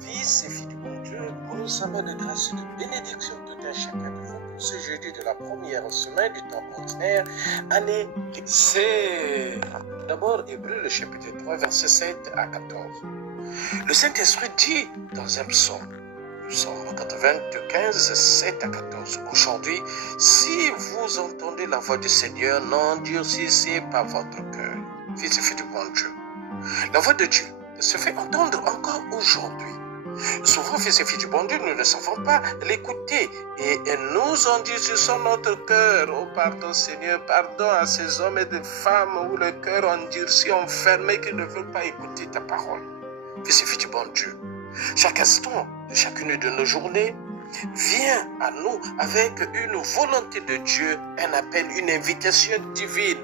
Fils et filles du bon Dieu, pour sabbat de grâce et de bénédiction tout un chacun de vous pour ce jeudi de la première semaine du temps ordinaire, année. C'est d'abord Hébreux, le chapitre 3, versets 7 à 14. Le Saint-Esprit dit dans un psaume, Psaume 95, 7 à 14. Aujourd'hui, si vous entendez la voix du Seigneur, n'endurcissez pas votre cœur. Fils et filles du bon Dieu. La voix de Dieu se fait entendre encore aujourd'hui. Souvent, fils et filles du bon Dieu, nous ne savons pas l'écouter et nous endurcissons notre cœur. Oh, pardon Seigneur, pardon à ces hommes et des femmes où le cœur endurci, enfermé, qui ne veulent pas écouter ta parole. Fils et filles du bon Dieu, chaque instant de chacune de nos journées vient à nous avec une volonté de Dieu, un appel, une invitation divine.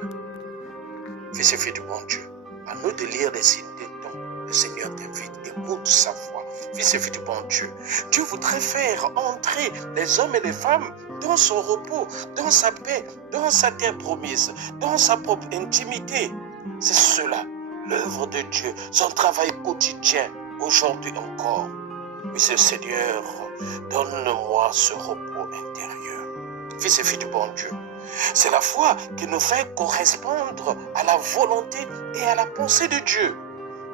Fils et filles du bon Dieu, à nous de lire les signes des temps. Le Seigneur t'invite, écoute sa voix. Fils et filles du bon Dieu, Dieu voudrait faire entrer les hommes et les femmes dans son repos, dans sa paix, dans sa terre promise, dans sa propre intimité. C'est cela, l'œuvre de Dieu, son travail quotidien, aujourd'hui encore. Oui, Seigneur, donne-moi ce repos intérieur. Fils et filles du bon Dieu, c'est la foi qui nous fait correspondre à la volonté et à la pensée de Dieu.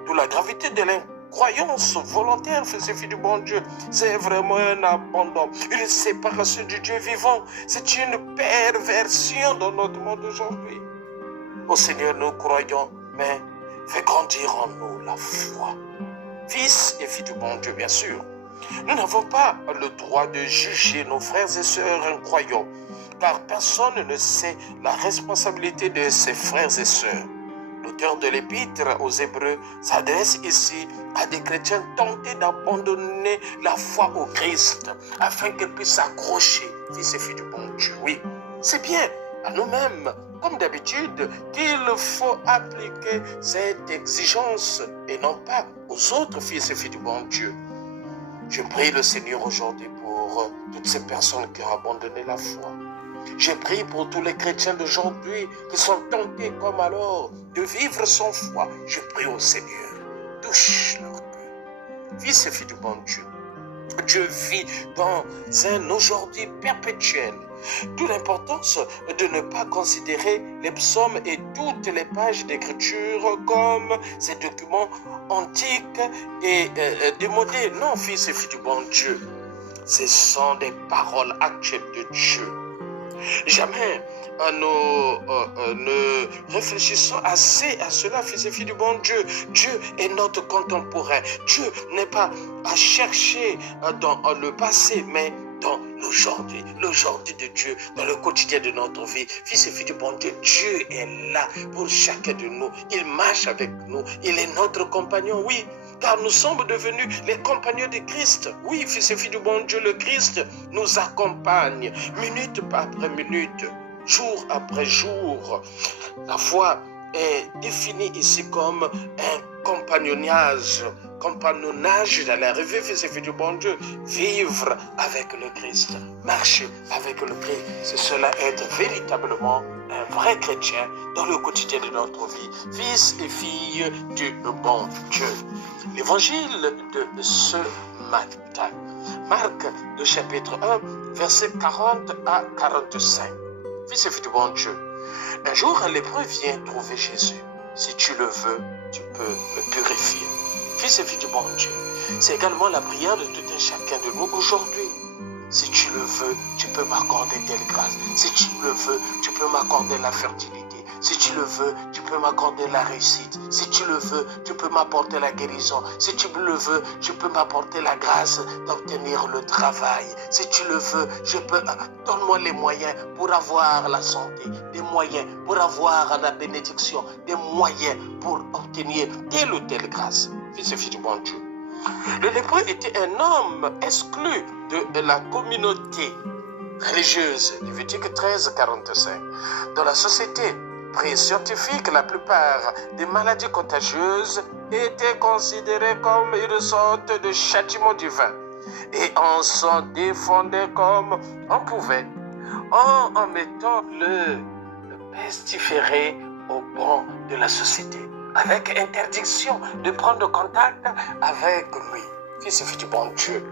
D'où la gravité de l'incroyance volontaire, fils et filles du bon Dieu. C'est vraiment un abandon, une séparation du Dieu vivant. C'est une perversion dans notre monde aujourd'hui. Ô Seigneur, nous croyons, mais fais grandir en nous la foi. Fils et filles du bon Dieu, bien sûr. Nous n'avons pas le droit de juger nos frères et sœurs incroyants, car personne ne sait la responsabilité de ses frères et sœurs. L'auteur de l'épître aux Hébreux s'adresse ici à des chrétiens tentés d'abandonner la foi au Christ, afin qu'ils puissent s'accrocher, fils et filles du bon Dieu. Oui, c'est bien à nous-mêmes, comme d'habitude, qu'il faut appliquer cette exigence et non pas aux autres fils et filles du bon Dieu. Je prie le Seigneur aujourd'hui pour toutes ces personnes qui ont abandonné la foi. Je prie pour tous les chrétiens d'aujourd'hui qui sont tentés comme alors de vivre sans foi. Je prie au Seigneur, touche leur cœur. Fils et filles du bon Dieu, Dieu vit dans un aujourd'hui perpétuel. D'où l'importance de ne pas considérer les psaumes et toutes les pages d'écriture comme ces documents antiques et démodés. Non, fils et filles du bon Dieu, ce sont des paroles actuelles de Dieu. Jamais ne réfléchissons assez à cela, fils et filles du bon Dieu. Dieu est notre contemporain. Dieu n'est pas à chercher dans le passé, mais dans l'aujourd'hui de Dieu, dans le quotidien de notre vie. Fils et filles du bon Dieu, Dieu est là pour chacun de nous. Il marche avec nous. Il est notre compagnon, oui. Car nous sommes devenus les compagnons de Christ. Oui, fils et filles du bon Dieu, le Christ nous accompagne minute après minute, jour après jour. La foi est définie ici comme un compagnonnage dans la revue, fils et filles du bon Dieu. Vivre avec le Christ, marcher avec le Christ, c'est cela être véritablement un vrai chrétien dans le quotidien de notre vie. Fils et filles du bon Dieu. L'évangile de ce matin, Marc, le chapitre 1, versets 40 à 45. Fils et filles du bon Dieu, un jour un lépreux vient trouver Jésus. Si tu le veux, tu peux me purifier. Fils et filles du bon Dieu, c'est également la prière de tout un chacun de nous aujourd'hui. Si tu le veux, tu peux m'accorder telle grâce. Si tu le veux, tu peux m'accorder la fertilité. Si tu le veux, tu peux m'accorder la réussite. Si tu le veux, tu peux m'apporter la guérison. Si tu le veux, tu peux m'apporter la grâce d'obtenir le travail. Si tu le veux, donne-moi les moyens pour avoir la santé, des moyens pour avoir la bénédiction, des moyens pour obtenir telle ou telle grâce. Fils et filles du bon Dieu. Le lépreux était un homme exclu de la communauté religieuse. Lévitique 13, 45. Dans la société pré-scientifique, la plupart des maladies contagieuses étaient considérées comme une sorte de châtiment divin. et on s'en défendait comme on pouvait, en mettant le pestiféré au banc de la société, avec interdiction de prendre contact avec lui. Fils et filles du bon Dieu,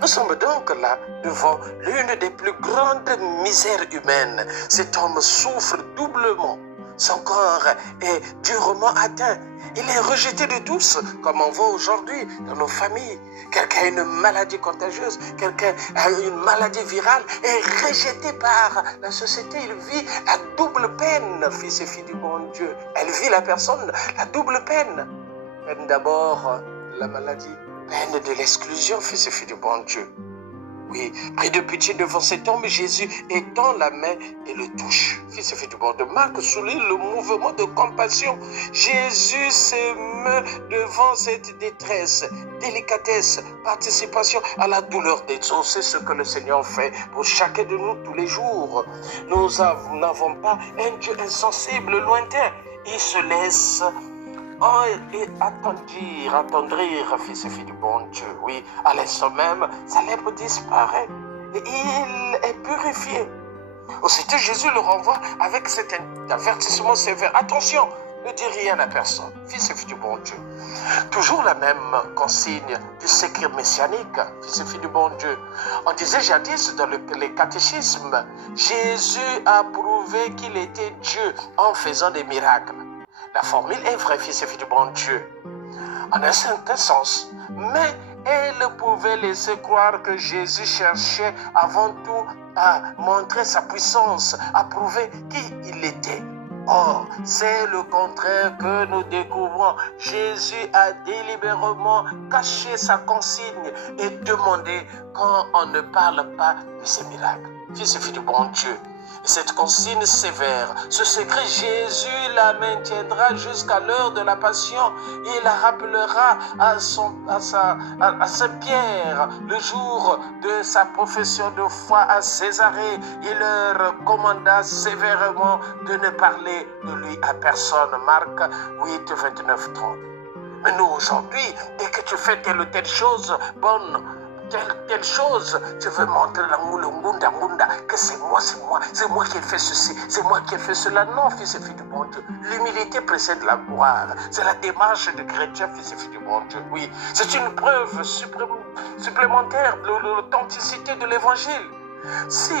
nous sommes donc là devant l'une des plus grandes misères humaines. Cet homme souffre doublement. Son corps est durement atteint. Il est rejeté de tous, comme on voit aujourd'hui dans nos familles. Quelqu'un a une maladie contagieuse, quelqu'un a une maladie virale, est rejeté par la société. Il vit la double peine, fils et filles du bon Dieu. Elle vit la personne, la double peine. Peine d'abord, la maladie. Peine de l'exclusion, fils et filles du bon Dieu. Oui, pris de pitié devant cet homme, Jésus étend la main et le touche. Fils et filles du bon Dieu, Marc souligne le mouvement de compassion. Jésus s'émeut devant cette détresse, délicatesse, participation à la douleur des autres. C'est ce que le Seigneur fait pour chacun de nous tous les jours. Nous n'avons pas un Dieu insensible, lointain. Il se laisse et attendrir, fils et filles du bon Dieu. Oui, à l'instant même, sa lèpre disparaît et il est purifié. Aussitôt, Jésus le renvoie avec cet avertissement sévère. Attention, ne dis rien à personne, fils et filles du bon Dieu. Toujours la même consigne du secret messianique, fils et filles du bon Dieu. On disait jadis dans les catéchismes, Jésus a prouvé qu'il était Dieu en faisant des miracles. La formule est vraie, fils et filles du bon Dieu, en un certain sens, mais elle pouvait laisser croire que Jésus cherchait avant tout à montrer sa puissance, à prouver qui il était. Or, c'est le contraire que nous découvrons. Jésus a délibérément caché sa consigne et demandé quand on ne parle pas de ses miracles. Fils et filles du bon Dieu, cette consigne sévère, ce secret, Jésus la maintiendra jusqu'à l'heure de la passion. Il la rappellera à Saint-Pierre le jour de sa profession de foi à Césarée. Il leur commanda sévèrement de ne parler de lui à personne. Marc 8, 29, 30. Mais nous aujourd'hui, dès que tu fais telle ou telle chose bonne, telle chose, tu veux montrer la ngunda, que c'est moi qui ai fait ceci, c'est moi qui ai fait cela. Non, fils et filles du bon Dieu, l'humilité précède la gloire. C'est la démarche de chrétien, fils et filles du bon Dieu. Oui, c'est une preuve supplémentaire de l'authenticité de l'évangile. Si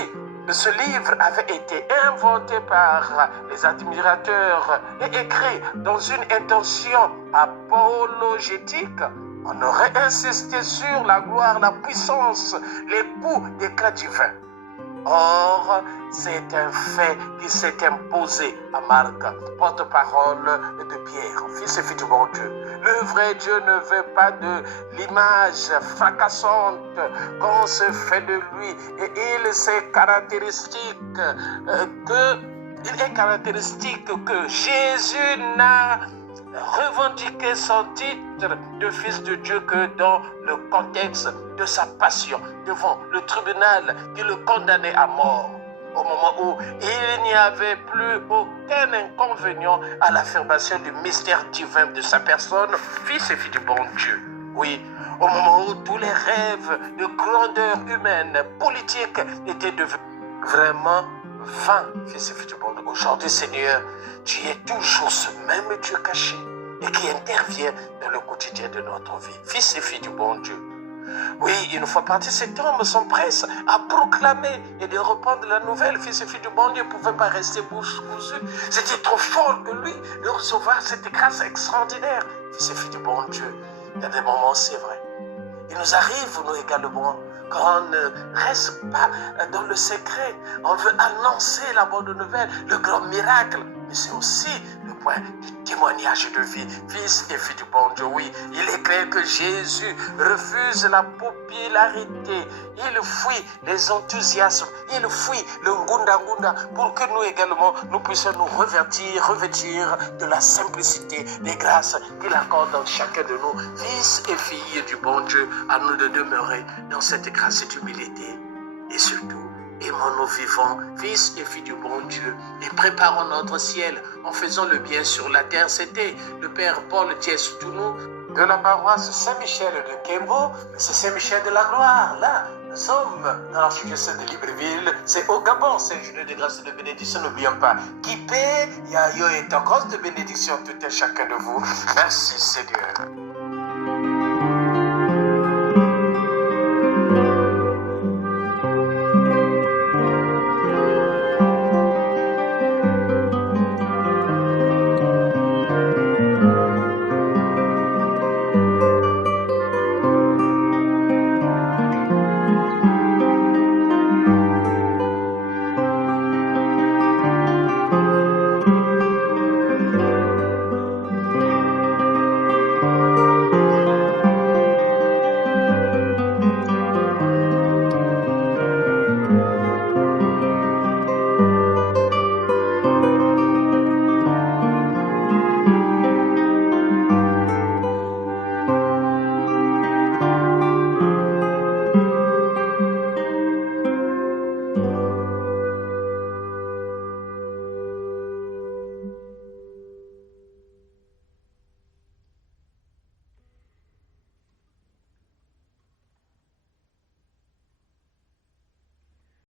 ce livre avait été inventé par les admirateurs et écrit dans une intention apologétique, on aurait insisté sur la gloire, la puissance, les coups d'éclat divin. Or, c'est un fait qui s'est imposé à Marc, porte-parole de Pierre, fils et fille du bon Dieu. Le vrai Dieu ne veut pas de l'image fracassante qu'on se fait de lui. Et il est caractéristique que Jésus n'a revendiqué son titre de fils de Dieu que dans le contexte de sa passion devant le tribunal qui le condamnait à mort, au moment où il n'y avait plus aucun inconvénient à l'affirmation du mystère divin de sa personne, fils et fille du bon Dieu. Oui, au moment où tous les rêves de grandeur humaine, politique étaient devenus vraiment vains, fils et fille du bon Dieu. Aujourd'hui, Seigneur, tu es toujours ce même Dieu caché et qui intervient dans le quotidien de notre vie. Fils et filles du bon Dieu. Oui, une fois parti, cet homme s'empresse à proclamer et de répandre la nouvelle. Fils et filles du bon Dieu ne pouvaient pas rester bouche cousue. C'était trop fort que lui de recevoir cette grâce extraordinaire. Fils et filles du bon Dieu, il y a des moments, c'est vrai. Il nous arrive, nous également, quand on ne reste pas dans le secret, on veut annoncer la bonne nouvelle, le grand miracle. Mais c'est aussi le point du témoignage de vie. Fils et filles du bon Dieu, oui, il est clair que Jésus refuse la popularité. Il fuit les enthousiasmes. Il fuit le ngunda pour que nous également, nous puissions nous revêtir de la simplicité des grâces qu'il accorde dans chacun de nous. Fils et filles du bon Dieu, à nous de demeurer dans cette grâce d'humilité. Et surtout, aimons-nous vivants, fils et filles du bon Dieu, et préparons notre ciel en faisant le bien sur la terre. C'était le Père Paul Diès Tounou de la paroisse Saint-Michel de Kembo, c'est Saint-Michel de la Gloire. Là, nous sommes dans l'archidiocèse de Libreville, c'est au Gabon, c'est une journée de grâce et de bénédiction, n'oublions pas. Qui paie, Yayo est en cause de bénédiction tout et chacun de vous. Merci Seigneur.